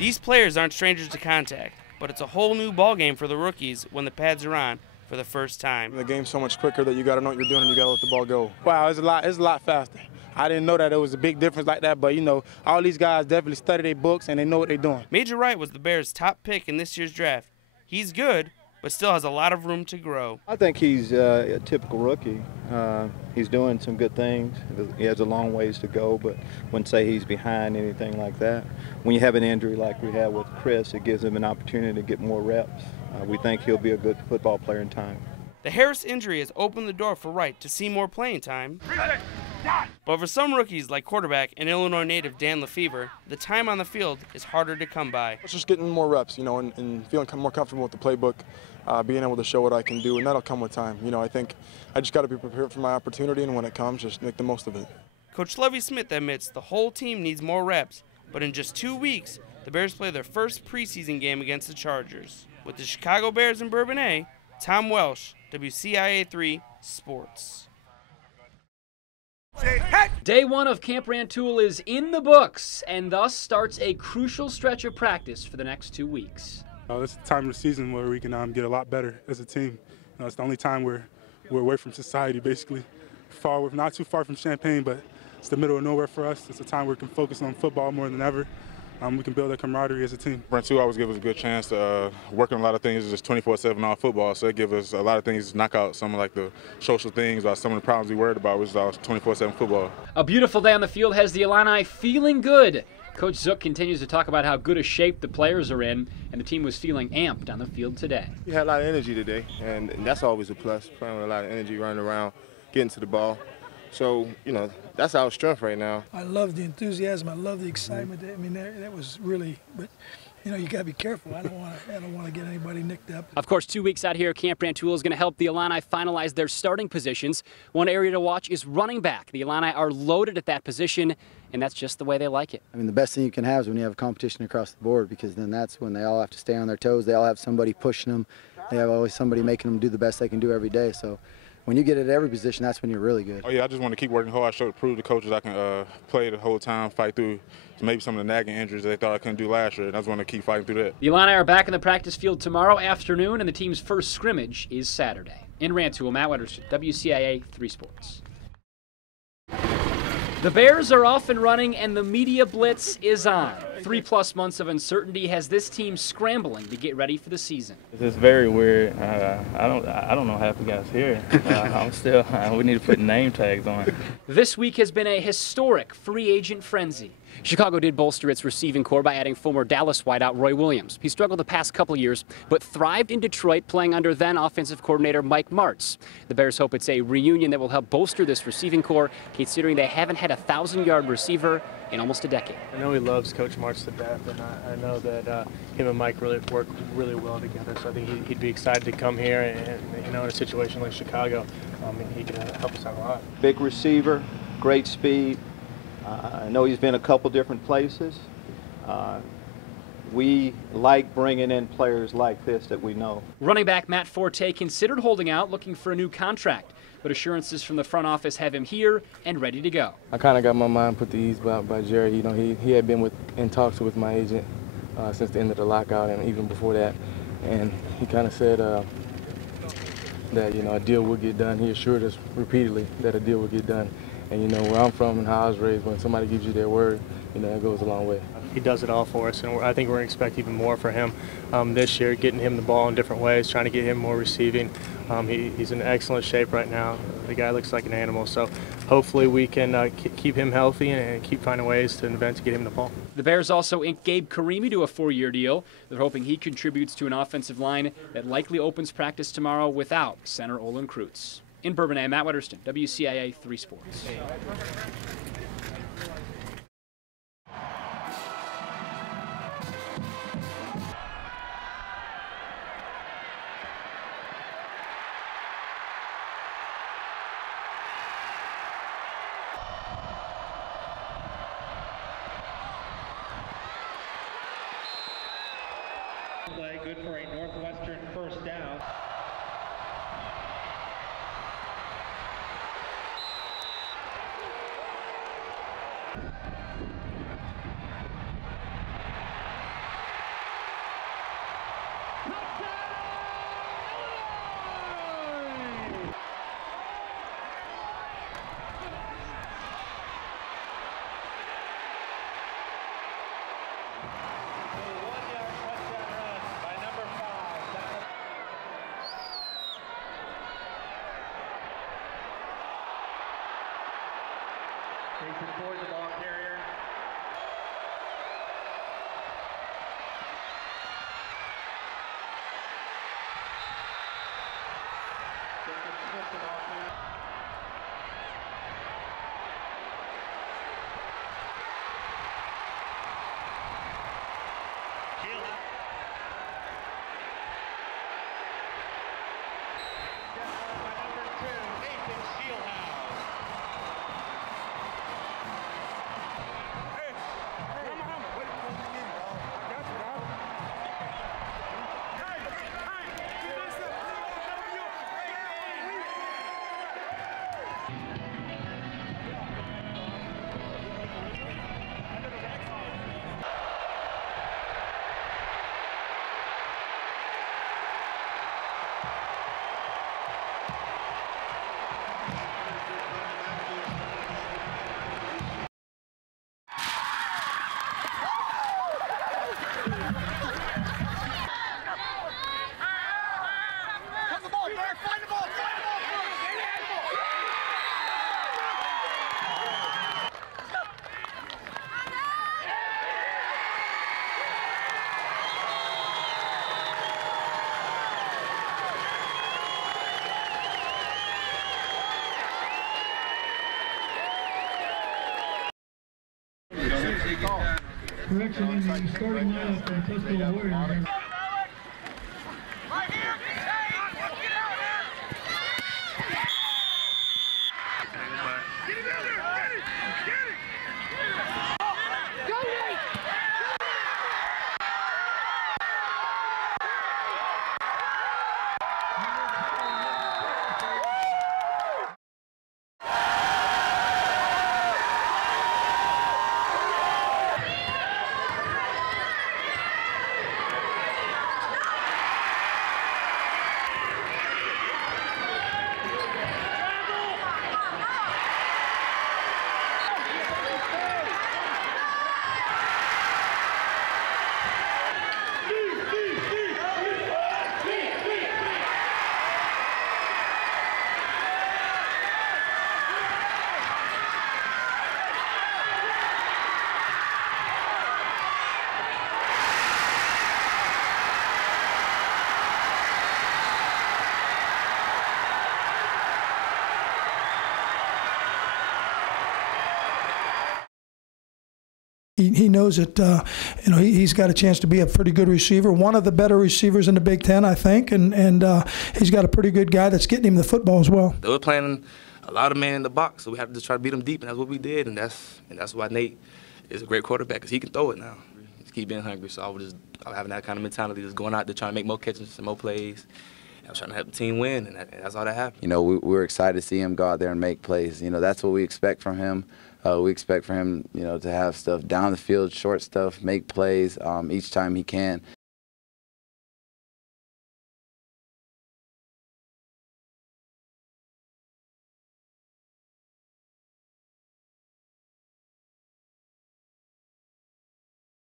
These players aren't strangers to contact, but it's a whole new ballgame for the rookies when the pads are on for the first time. The game's so much quicker that you got to know what you're doing and you got to let the ball go. Wow, it's a lot faster. I didn't know that it was a big difference like that, but, you know, all these guys definitely study their books and they know what they're doing. Major Wright was the Bears' top pick in this year's draft. He's good, but still has a lot of room to grow. I think he's a typical rookie. He's doing some good things. He has a long ways to go, but wouldn't say he's behind anything like that. When you have an injury like we had with Chris, it gives him an opportunity to get more reps. We think he'll be a good football player in time. The Harris injury has opened the door for Wright to see more playing time. But for some rookies, like quarterback and Illinois native Dan Lefevre, the time on the field is harder to come by. It's just getting more reps, you know, and feeling more comfortable with the playbook, being able to show what I can do, and that'll come with time. You know, I think I just got to be prepared for my opportunity, and when it comes, just make the most of it. Coach Levy Smith admits the whole team needs more reps, but in just 2 weeks, the Bears play their first preseason game against the Chargers. With the Chicago Bears in Bourbonnais, Tom Welsh, WCIA3 Sports. Day one of Camp Rantoul is in the books, and thus starts a crucial stretch of practice for the next 2 weeks. This is the time of the season where we can get a lot better as a team. It's the only time we're away from society, basically. Not too far from Champaign, but it's the middle of nowhere for us. It's a time where we can focus on football more than ever. We can build a camaraderie as a team. Rantoul always gives us a good chance to work on a lot of things just 24/7 on football, so it gives us a lot of things to knock out some of the social things or some of the problems we worried about, which is all 24/7 football. A beautiful day on the field has the Illini feeling good. Coach Zook continues to talk about how good a shape the players are in, and the team was feeling amped on the field today. We had a lot of energy today, and that's always a plus, playing with a lot of energy, running around, getting to the ball. So, you know, that's our strength right now. I love the enthusiasm. I love the excitement. I mean, that was really, but, you know, you got to be careful. I don't want to get anybody nicked up. Of course, 2 weeks out here, Camp Rantoul is going to help the Illini finalize their starting positions. One area to watch is running back. The Illini are loaded at that position, and that's just the way they like it. I mean, the best thing you can have is when you have competition across the board, because then that's when they all have to stay on their toes. They all have somebody pushing them. They have always somebody making them do the best they can do every day. So when you get it at every position, that's when you're really good. Oh, yeah, I just want to keep working hard, to prove to coaches I can play the whole time, fight through maybe some of the nagging injuries they thought I couldn't do last year, and I just want to keep fighting through that. The Illini are back in the practice field tomorrow afternoon, and the team's first scrimmage is Saturday. In Rantoul, Matt Wetterston, WCIA 3 Sports. The Bears are off and running, and the media blitz is on. 3+ months of uncertainty has this team scrambling to get ready for the season. It's very weird. I don't know half the guys here. We need to put name tags on. This week has been a historic free agent frenzy. Chicago did bolster its receiving core by adding former Dallas wideout Roy Williams. He struggled the past couple years, but thrived in Detroit, playing under then offensive coordinator Mike Martz. The Bears hope it's a reunion that will help bolster this receiving core, considering they haven't had a 1,000-yard receiver in almost a decade. I know he loves Coach Martz to death, and I know that him and Mike really work really well together. So I think he'd be excited to come here, and in a situation like Chicago, he can help us out a lot. Big receiver, great speed. I know he's been a couple different places. We like bringing in players like this that we know. Running back Matt Forte considered holding out, looking for a new contract, but assurances from the front office have him here and ready to go. I kind of got my mind put to ease by Jerry. You know, he had been in talks with my agent since the end of the lockout and even before that, and he kind of said that a deal would get done. He assured us repeatedly that a deal would get done. And where I'm from and how I was raised, when somebody gives you their word, that goes a long way. He does it all for us, and I think we're going to expect even more for him this year, getting him the ball in different ways, trying to get him more receiving. He's in excellent shape right now. The guy looks like an animal, so hopefully we can keep him healthy and keep finding ways to invent to get him the ball. The Bears also inked Gabe Karimi to a 4-year deal. They're hoping he contributes to an offensive line that likely opens practice tomorrow without center Olin Kreutz. In Bourbonnais, Matt Wetterston, WCIA 3 Sports. Good for a Northwestern first down. Racing toward the ball carrier. Just the ball carrier. Correction in the starting lineup for Tuscaloosa Warriors. He knows that he's got a chance to be a pretty good receiver, one of the better receivers in the Big Ten, I think, and he's got a pretty good guy that's getting him the football as well. They were playing a lot of man in the box, so we have to just try to beat them deep, and that's what we did, and that's why Nate is a great quarterback, because he can throw it now. Just keep being hungry, so I'm having that kind of mentality, just going out there trying to make more catches and more plays. I was trying to help the team win, and that's all that happened. We're excited to see him go out there and make plays. That's what we expect from him. We expect for him, to have stuff down the field, short stuff, make plays each time he can.